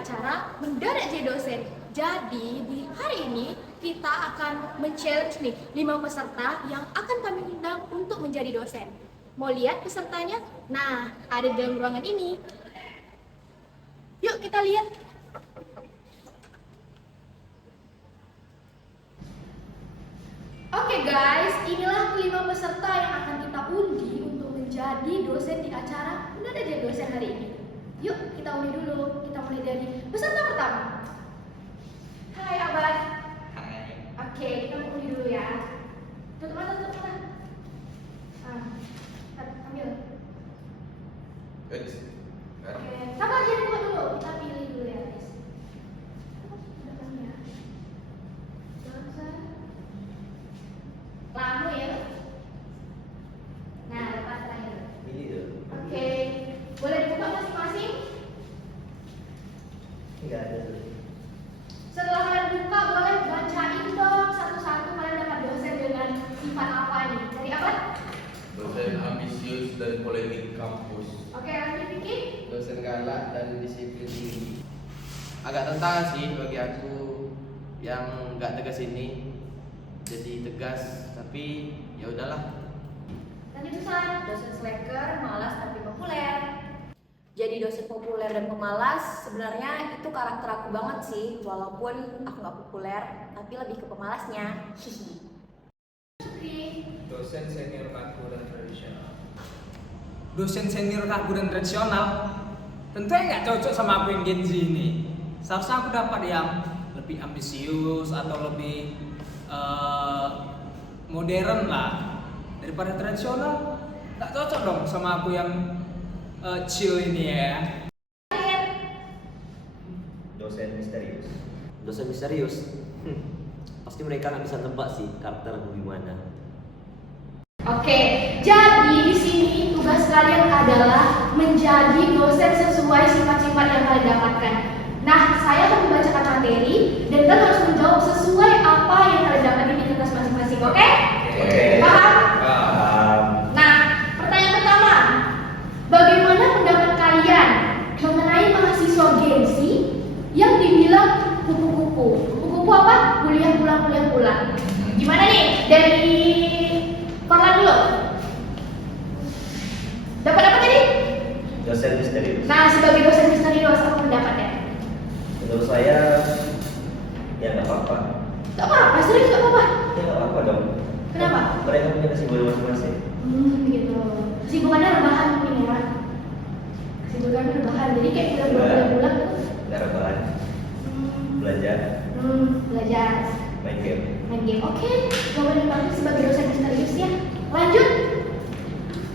acara Mendadak Jadi Dosen. Jadi di hari ini kita akan men-challenge nih 5 peserta yang akan kami undang untuk menjadi dosen. Mau lihat pesertanya? Nah, ada di dalam ruangan ini. Yuk kita lihat. Oke guys, inilah kelima peserta yang akan kita undi untuk menjadi dosen di acara Mendadak Jadi Dosen hari ini. Yuk kita undi dulu. Kita mulai dari peserta pertama. Hai Abad. Hai. Oke, kita mau undi dulu ya. Tutup mata, tutup mata. Ambil. Oke, sabar jangan buka dulu. Kita pilih dulu ya guys. Depannya. Jangan lama ya. Nah, lepas terakhir. Ini tuh. Oke, boleh dibuka masing-masing? Enggak ada tuh. Setelah kalian buka, boleh bacain dong satu-satu kalian dapat dosen dengan sifat apa nih? Dari apa? Dosen ambisius dan polemik kampus. Oke, lanjut Vicky. Dosen galak dan disiplin tinggi. Agak tantangan sih bagi aku yang nggak tegas ini. Jadi tegas, tapi ya udahlah. Lanjut Susan. Dosen slacker, malas tapi populer. Jadi dosen populer dan pemalas sebenarnya itu karakter aku banget sih, walaupun aku nggak populer, tapi lebih ke pemalasnya. Dosen senior kaku dan tradisional. Dosen senior kaku dan tradisional tentunya nggak cocok sama aku yang Gen Z ini. Seharusnya aku dapat yang lebih ambisius atau lebih modern lah daripada tradisional. Nggak cocok dong sama aku yang chill ini ya. Dosen misterius. Dosen misterius. Pasti mereka nggak bisa nebak sih karakter aku gimana. Oke, jadi di sini tugas kalian adalah menjadi dosen sesuai sifat-sifat yang kalian dapatkan. Nah, saya akan membacakan materi dan kalian harus menjawab sesuai apa yang kalian dapatin di kertas masing-masing. Oke? Oke. Paham? Paham. Nah, pertanyaan pertama. Bagaimana pendapat kalian mengenai mahasiswa Gen Z yang dibilang kupu-kupu? Kupu-kupu apa? Kuliah pulang. Gimana nih? Dari Farlan dulu. Dapat apa tadi? Dosen misterius. Nah, sebagai dosen misterius, apa pendapatnya? Menurut saya ya nggak apa-apa. Gak apa-apa, serius gak apa-apa. Ya nggak apa-apa dong. Kenapa? Mereka punya kesibukan masing-masing. Gitu. Kesibukannya rebahan mungkin ya. Kesibukannya rebahan, jadi kayak pulang tuh. Nggak rebahan. Belajar. Belajar. Main game. Main game. Oke, jawaban yang bagus sebagai dosen misterius ya. Lanjut.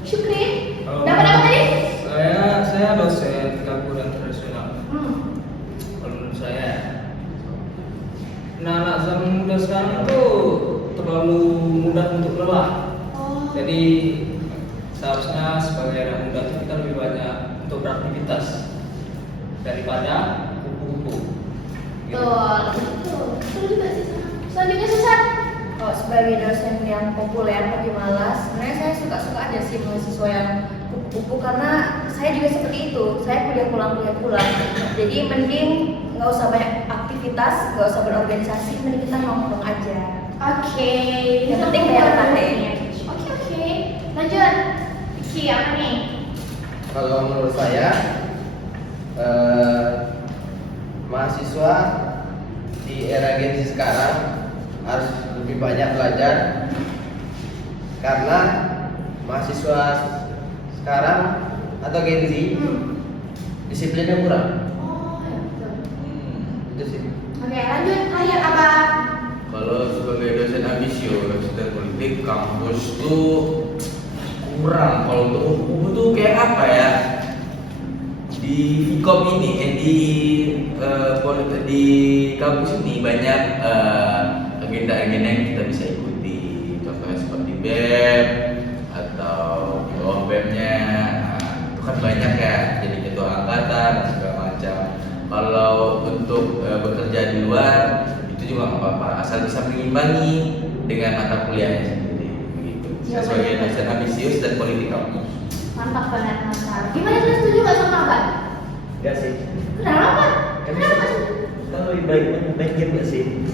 Syukri. Halo. Dapat apa tadi? Saya dosen kaku dan tradisional. Kalau menurut saya, anak zaman muda sekarang itu terlalu mudah untuk lelah. Oh. Jadi seharusnya sebagai anak muda itu kita lebih banyak untuk beraktivitas daripada kupu-kupu. Gitu. Betul juga sih. Selanjutnya Susan. Kalau sebagai dosen yang populer tapi malas, sebenarnya saya suka-suka aja sih mahasiswa yang kupu-kupu karena saya juga seperti itu. Saya kuliah pulang. Jadi mending nggak usah banyak aktivitas, nggak usah berorganisasi, mending kita nongkrong aja. Oke. Yang penting bayar UKT. Oke. Lanjut. Vicky apa nih? Kalau menurut saya mahasiswa di era Gen Z sekarang harus lebih banyak belajar karena mahasiswa sekarang atau Gen Z disiplinnya kurang. Oh, ya betul. Itu sih. Oke, lanjut. Terakhir apa? Kalau sebagai dosen ambisius dan politik kampus tuh kurang. Kalau untuk kupu tuh kayak apa ya? Di Vkom ini, di kampus ini banyak agenda-agenda yang kita bisa ikuti. Contohnya seperti BEM atau di bawah BEM-nya, itu kan banyak ya. Jadi ketua angkatan dan segala macam. Kalau untuk bekerja di luar itu juga nggak apa-apa, asal bisa mengimbangi dengan mata kuliahnya sendiri. Begitu. Saya sebagai dosen ambisius dan politik kampus. Mantap banget, mantap. Gimana, kalian setuju gak sama Abang? Enggak sih. Kenapa? Kita lebih baik main game nggak sih?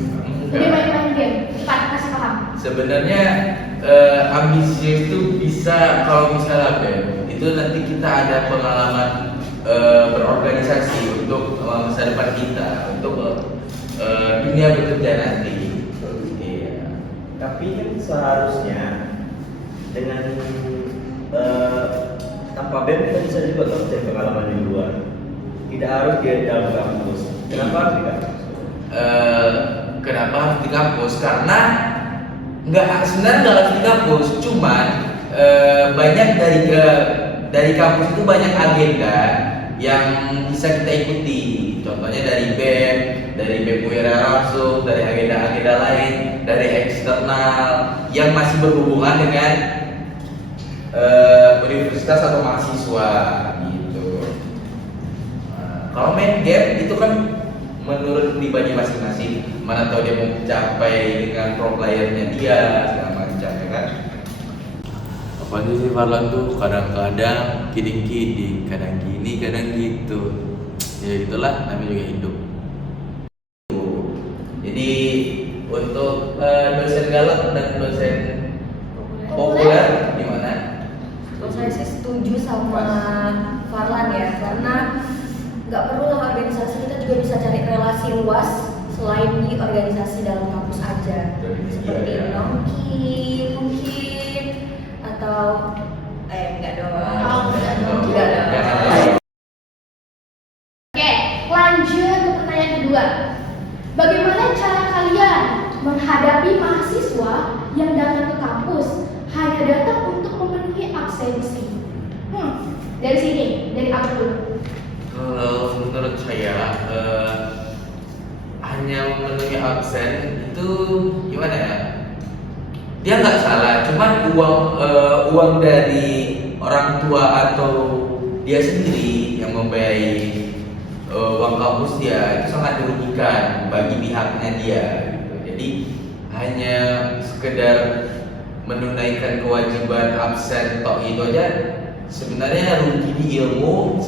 Lebih baik main game. Cepat kasih paham. Sebenarnya ambisius itu bisa kalau misalnya Ben, itu nanti kita ada pengalaman berorganisasi untuk masa depan kita, untuk dunia bekerja nanti. Iya. Tapi kan seharusnya dengan tanpa BEM kita bisa juga dong cari pengalaman di luar. Tidak harus di dalam kampus. Kenapa harus di kampus? Kenapa harus di kampus? Karena sebenarnya nggak harus di kampus, cuman banyak dari kampus itu banyak agenda yang bisa kita ikuti. Contohnya dari BEM, dari BEM Wira langsung, dari agenda-agenda lain, dari eksternal yang masih berhubungan dengan universitas atau mahasiswa gitu. Kalau main game itu kan menurut pribadi masing-masing, mana tahu dia mau mencapai dengan pro playernya dia segala macam ya kan. Apa sih Farlan tuh kadang-kadang kidding-kidding, kadang gini kadang gitu, ya itulah namanya juga hidup. Jadi untuk dosen galak dan dosen populer gimana? Kalau saya sih setuju sama Farlan ya, karena nggak perlu lah organisasi, kita juga bisa cari relasi luas selain di organisasi dalam kampus aja, seperti nongki mungkin atau enggak dong. Enggak dong. Oke, lanjut ke pertanyaan kedua. Bagaimana cara kalian menghadapi mahasiswa yang datang ke kampus hanya datang untuk memenuhi absensi? Dari sini, dari aku dulu. Kalau menurut saya hanya memenuhi absen itu gimana ya? Dia nggak salah, cuman uang dari orang tua atau dia sendiri yang membayar uang kampus dia itu sangat dirugikan bagi pihaknya dia. Gitu. Jadi hanya sekedar menunaikan kewajiban absen tok itu aja sebenarnya rugi di ilmu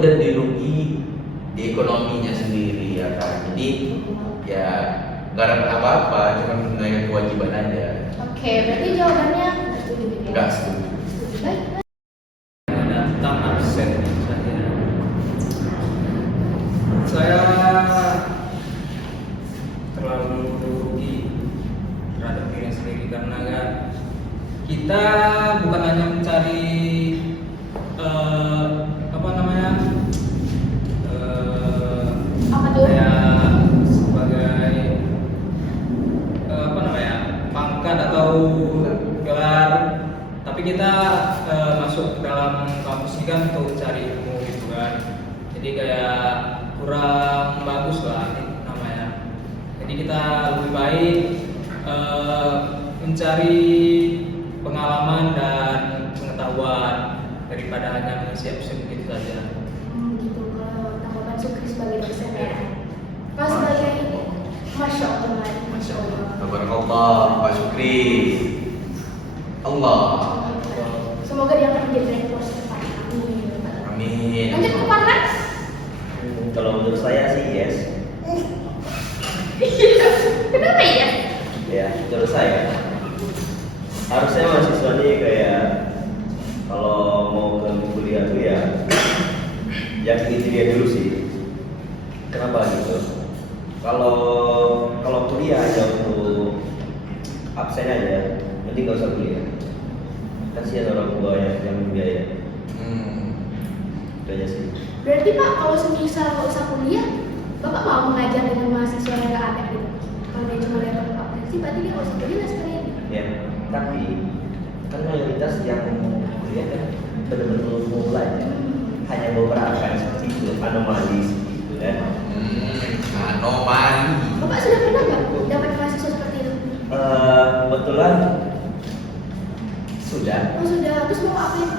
dan dirugi di ekonominya sendiri ya kan. Jadi ya nggak dapat apa-apa, cuma menunaikan kewajiban aja. Oke, berarti jawabannya setuju gitu ya? Nggak setuju. Setuju. Baik. Tentang absen saya terlalu rugi terhadap diri sendiri karena kan kita bukan hanya mencari apa namanya Apa tuh? kayak sebagai apa namanya pangkat atau gelar, tapi kita masuk ke dalam kampus ini kan untuk cari ilmu gitu kan, jadi kayak kurang bagus lah namanya. Jadi kita lebih baik mencari pengalaman dan pengetahuan daripada hanya mengisi absen begitu saja. Gitu. Kalau tanggapan Sukri sebagai dosen ya. Kalau sebagai Masya Allah. Masya Allah. Tabarakallah, Pak Syukri. Allah. Semoga dia akan menjadi rektor depan. Amin. Lanjut ke Farhan. Kalau menurut saya sih yes. Kenapa ya? Ya, menurut saya harusnya mahasiswa ini kayak kalau mau ke kuliah tuh ya yakin itu dia dulu sih. Kenapa gitu? Kalau kuliah aja untuk absen aja, mending gak usah kuliah. Kasihan orang tua yang membiayai. Itu aja sih. Berarti Pak, kalau semisal nggak usah kuliah, Bapak mau mengajar dengan mahasiswa yang nggak ada gitu? Kalau dia cuma datang ke absensi, berarti dia nggak usah kuliah lah sekalian. Ya, tapi kan mayoritas yang kuliah kan benar-benar mau belajar. Hanya beberapa kan seperti itu, anomali seperti itu kan. Anomali. Bapak sudah pernah nggak dapat mahasiswa seperti itu? Kebetulan sudah. Oh sudah, terus mau apa itu?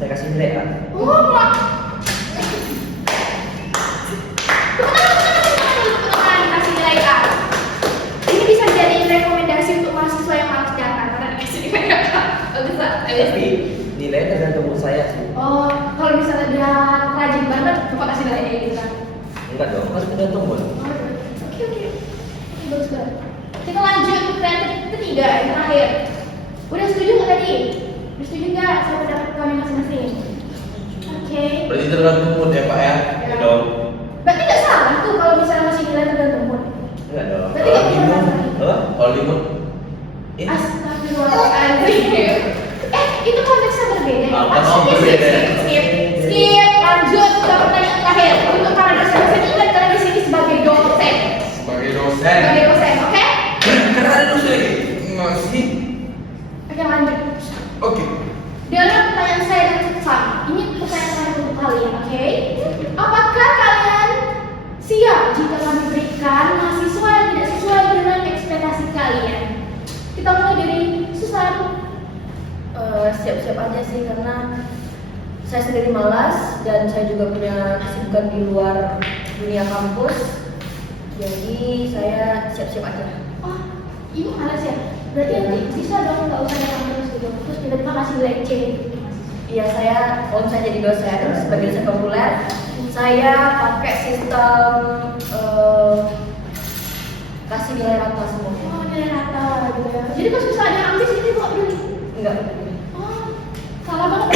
Saya kasih nilai kan. Oh, Pak. Teman-teman kasih nilai A. Ini bisa jadi rekomendasi untuk mahasiswa yang malas datang karena dikasih nilai A. Bagus Pak. Tapi nilai tergantung saya sih. Oh, kalau misalnya dia rajin banget, Bapak kasih nilai A gitu kan? Enggak dong, kan tergantung Bun. Oke. Bagus banget. Kita lanjut ke pertanyaan ketiga, yang terakhir. Udah setuju nggak tadi? Udah setuju nggak sama pendapat kami masing-masing? Oke. Berarti tergantung mood ya Pak ya. Iya dong. Berarti nggak salah tuh kalau misalnya masih nilai tergantung mood. Enggak dong. Berarti nggak Kalau masalah. Apa? Kalau di mood ini Astagfirullahaladzim. Itu konteksnya berbeda ya. Apa? Skip, Oh, berbeda. skip. Lanjut ke pertanyaan terakhir. Untuk para dosen-dosen, ingat kalian di sini sebagai dosen. sebagai dosen. Sebagai dosen, oke? Kan ada dosen lagi. Masih. Oke, lanjut. Oke. Dengar pertanyaan saya dan sama. Ini pertanyaan saya untuk kalian, oke? Apakah kalian siap jika kami berikan mahasiswa yang tidak sesuai dengan ekspektasi kalian? Kita mulai dari Susan. Siap-siap aja sih karena saya sendiri malas dan saya juga punya kesibukan di luar dunia kampus. Jadi saya siap-siap aja. Oh, ini malas ya? Berarti nanti bisa dong nggak usah datang terus gitu. Terus tiba-tiba kasih nilai C. Iya, saya kalau saya jadi dosen sebagai dosen populer, saya pakai sistem kasih nilai rata semua. Oh, nilai rata gitu ya. Jadi kalau misalnya ada ambis ini kok peduli? Enggak. Oh, salah banget.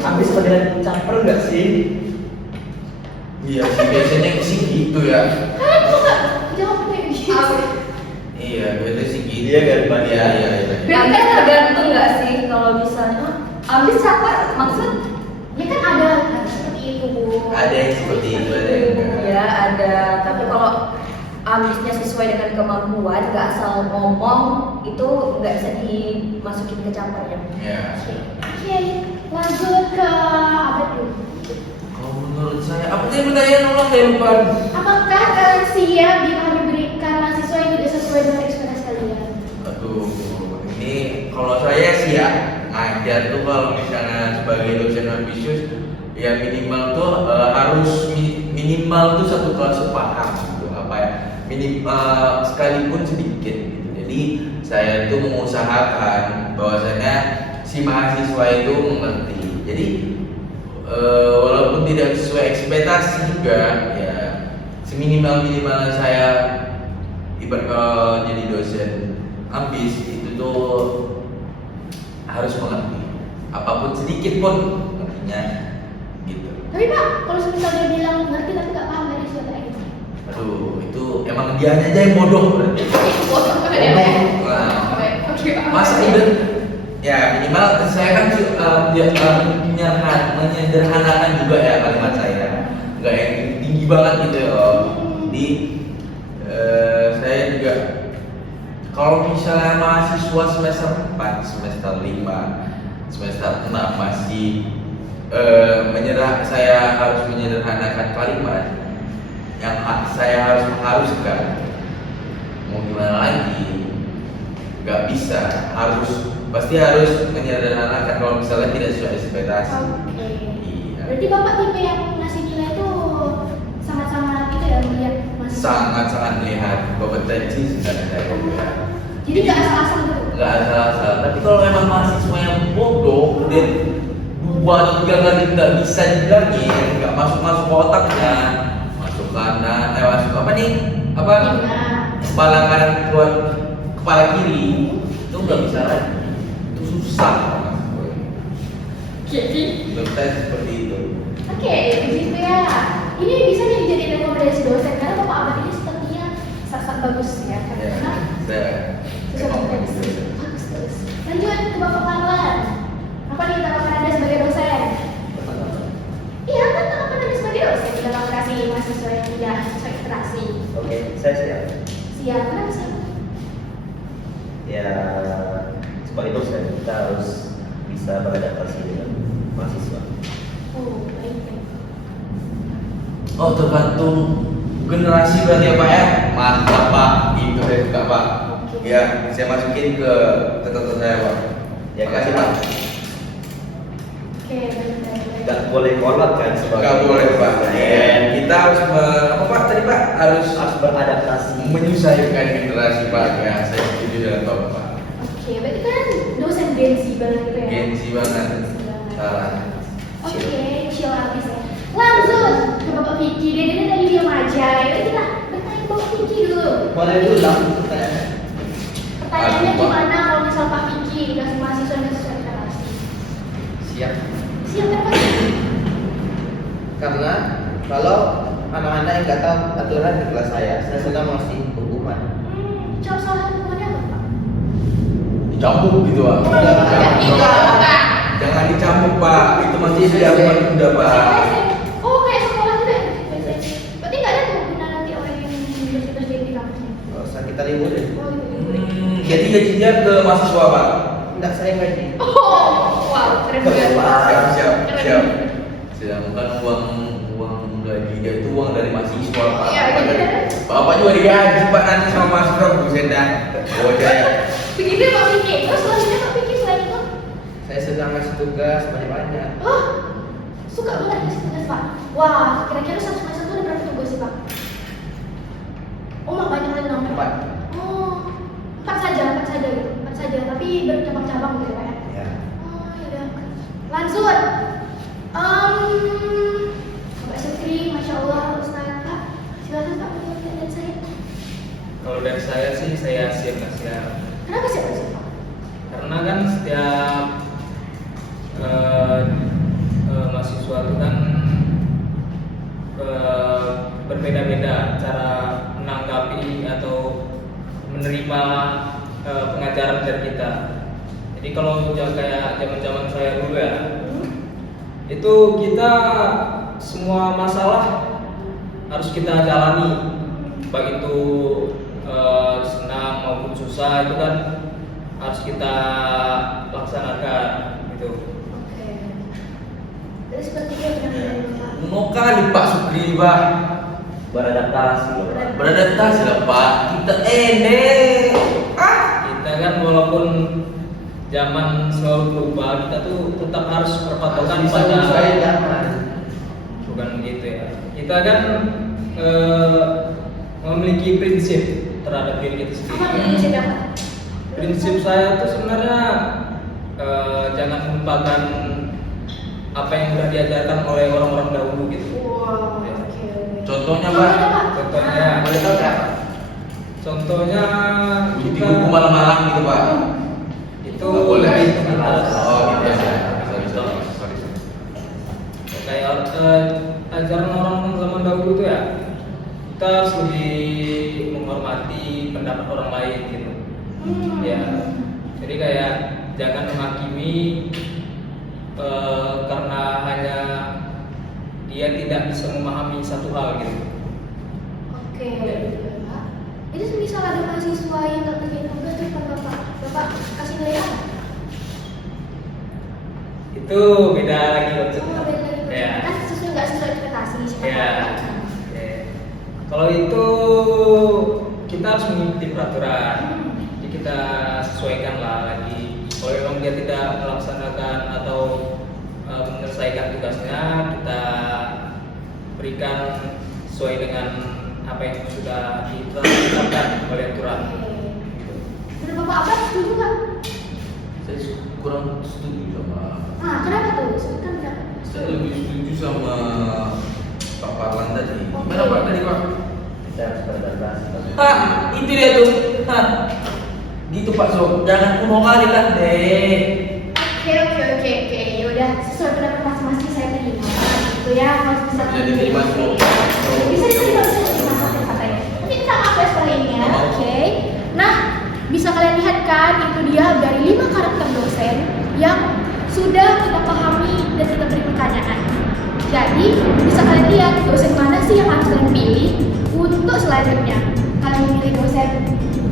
Habis panggilan caper enggak sih? Iya sih biasanya sih gitu ya. Kalian kok nggak jawab kayak gitu? Iya biasanya sih gitu. Iya kan, Pak? Iya. Berarti kan tergantung nggak sih kalau misalnya ambis caper maksud? Ya kan ada seperti itu, Bu. Ada yang seperti itu, ada yang enggak. Ya ada, tapi kalau ambisnya sesuai dengan kemampuan, nggak asal ngomong itu nggak bisa dimasukin ke caper ya. Ya. Oke, lanjut ke apa tuh? Kalau menurut saya, apa sih pertanyaan ulang saya lupa? Apakah kalian siap jika kami berikan mahasiswa yang tidak sesuai dengan ekspektasi kalian? Aduh, ini kalau saya sih ya ngajar tuh kalau misalnya sebagai dosen ambisius ya minimal tuh harus minimal tuh satu kelas paham gitu apa ya sekalipun sedikit gitu. Jadi saya tuh mengusahakan bahwasanya si mahasiswa itu mengerti. Jadi walaupun tidak sesuai ekspektasi juga ya seminimal saya ibarat jadi dosen ambis itu tuh harus mengerti apapun sedikit pun ngertinya gitu. Tapi Pak, kalau misalnya dia bilang ngerti tapi nggak paham dari siapa kayak gitu? Aduh itu emang dia aja yang bodoh berarti. Bodoh kan ya Pak? Nah, Oke Pak. masa udah ya minimal saya kan menyederhanakan juga ya kalimat saya nggak yang tinggi banget gitu loh. Jadi saya juga kalau misalnya mahasiswa semester 4, semester 5, semester 6 masih saya harus menyederhanakan kalimat yang saya harus mengharuskan mau gimana lagi nggak bisa pasti harus menyederhanakan kalau misalnya tidak sesuai ekspektasi. Oke. Iya. Berarti Bapak tipe yang ngasih nilai itu sangat-sangat gitu ya melihat mahasiswa? Sangat melihat kompetensi sebenarnya saya ya. Jadi nggak asal-asal gitu? Nggak asal-asal. Tapi kalau memang mahasiswa yang bodoh dan 2 atau 3 kali nggak bisa dibilangin, nggak masuk ke otaknya, masuk kanan, masuk apa nih? Apa? Nah. Kepala kanan keluar kepala kiri itu nggak bisa lagi. Itu susah. Jadi Menurut saya seperti itu. oke, begitu ya. Ini bisa nih dijadiin rekomendasi dosen karena Bapak Abad ini sepertinya sangat bagus ya. Ya, Karena saya sesuatu emang yang begitu. bagus terus. Lanjut ke Bapak Parwan. Apa nih tanggapan Anda sebagai dosen? Iya, kan tanggapan Anda sebagai dosen dalam kasih mahasiswa yang tidak sesuai ekspektasi. Oke, saya siap. Siap, kenapa siap? Ya, sebagai dosen kita harus bisa beradaptasi dengan mahasiswa. Oh, baik. Oh tergantung generasi berarti ya Pak ya. Mantap Pak, itu saya suka Pak. Ya, saya masukin ke catatan saya Pak. Ya, Makasih Pak. Oke, baik. Nggak boleh kolot kan sebagai Nggak boleh Pak. dosen. Kita harus apa Pak tadi Pak? Harus beradaptasi. menyusahkan generasi Pak. Ya, saya setuju dengan Pak. Oke, berarti kan dosen Gen Z banget gitu ya? Gengsi banget. Gengsi banget. Salah. Oke, chill abis ya. Lanjut ke Bapak Vicky. Dia tadi diam aja. Pak Vicky dulu. Boleh dulu lah pertanyaannya. Pertanyaannya gimana kalau misal Pak Vicky dikasih mahasiswa yang sesuai ekspektasi? Siap. Siap kan Pak? Karena kalau anak-anak yang nggak tahu aturan di kelas saya sedang ngasih hukuman. Jawab salah hukumannya apa Pak? Dicambuk gitu Pak. Jangan dicambuk Pak, itu masih siapa udah Pak. Oh kayak sekolah juga ya? Berarti nggak ada tuh guna nanti orang yang bercerita di kampusnya? Nggak usah kita ribut deh. Oh gitu. Jadi gajinya ke mahasiswa Pak. Enggak saya gaji. Oh, wow, keren banget. Siap. Sedangkan uang gaji dia itu uang dari mahasiswa Pak. Iya. Bapak juga digaji Pak nanti sama mahasiswa bukan dah. Oh saya. Begitu Pak Vicky. Terus selanjutnya Pak Vicky selain itu? Saya sedang ngasih tugas banyak-banyak. Oh, suka banget ngasih tugas Pak. Wah, kira-kira satu semester itu ada berapa tugas sih Pak? Oh, mak banyak kali nomor. 4. Oh, 4 saja gitu. 4 saja, tapi bercabang-cabang gitu ya Pak ya? Ya. Oh, yaudah. Lanjut. Mbak Sukri, Masya Allah, Ustaz Pak. Silakan Pak, menjawab dari saya. Kalau dari saya sih saya siap nggak siap. Kenapa sih Pak? Karena kan setiap mahasiswa itu kan berbeda-beda cara menanggapi atau menerima pengajaran dari kita. Jadi kalau kayak zaman-zaman saya dulu ya, itu kita semua masalah harus kita jalani, baik itu senang maupun susah itu kan harus kita laksanakan gitu. Oke. Jadi seperti itu benar-benar Pak. Uno kali Pak Sukri Pak. Beradaptasi. Beradaptasi lah Pak. Kita Kita kan walaupun zaman selalu berubah, kita tuh tetap harus berpatokan Bisa pada menyesuaikan zaman. bukan begitu ya. Kita kan memiliki prinsip terhadap diri kita Apa sendiri. prinsip ya Pak? Prinsip saya tuh sebenarnya jangan lupakan apa yang sudah diajarkan oleh orang-orang dahulu gitu. Wow, Ya. oke. Contohnya Pak. Contohnya Pak? Contohnya, Boleh tahu nggak? contohnya Di kita buku malam-malam gitu Pak. itu Nggak boleh. kita- Oh gitu ya. Sorry. kayak ajaran orang zaman dahulu tuh ya, kita harus lebih menghormati pendapat orang lain gitu. Ya, jadi kayak jangan menghakimi karena hanya dia tidak bisa memahami satu hal gitu. Oke, gitu ya, Pak. Jadi misal ada mahasiswa yang nggak kerjain tugas terus bapak kasih nilai apa? Itu beda lagi Oh, maksudnya. beda lagi. Ya. Kan sesuai nggak sesuai ekspektasi siapa Ya. tahu. Ya. Kalau itu kita harus mengikuti peraturan. Jadi kita sesuaikan lah lagi. Kalau memang dia tidak melaksanakan atau menyelesaikan tugasnya, kita berikan sesuai dengan apa yang sudah ditetapkan oleh aturan. Gitu. Menurut bapak apa setuju nggak? Saya kurang setuju sama. Ah, kenapa tuh? Sebutkan kenapa? Saya lebih setuju sama Pak Parlan tadi. Oke. Mana Pak tadi Pak? Kita harus beradaptasi. Itu dia tuh. Gitu Pak Sob. Jangan kuno kali lah deh. Oke. Ya udah sesuai pendapat masing-masing saya terima. Gitu ya, harus bisa. Bisa diterima semua. Bisa diterima katanya. Mungkin sama apa lainnya. Oke. Nah, bisa kalian lihat kan itu dia dari 5 karakter dosen yang sudah kita pahami dan kita beri pertanyaan. Jadi bisa kalian lihat dosen mana sih yang harus kalian pilih untuk selanjutnya. Kalian memilih dosen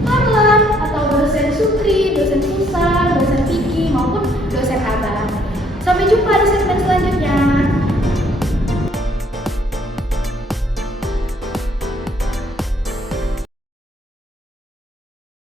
Parlan atau dosen Sukri, dosen Susan, dosen Vicky maupun dosen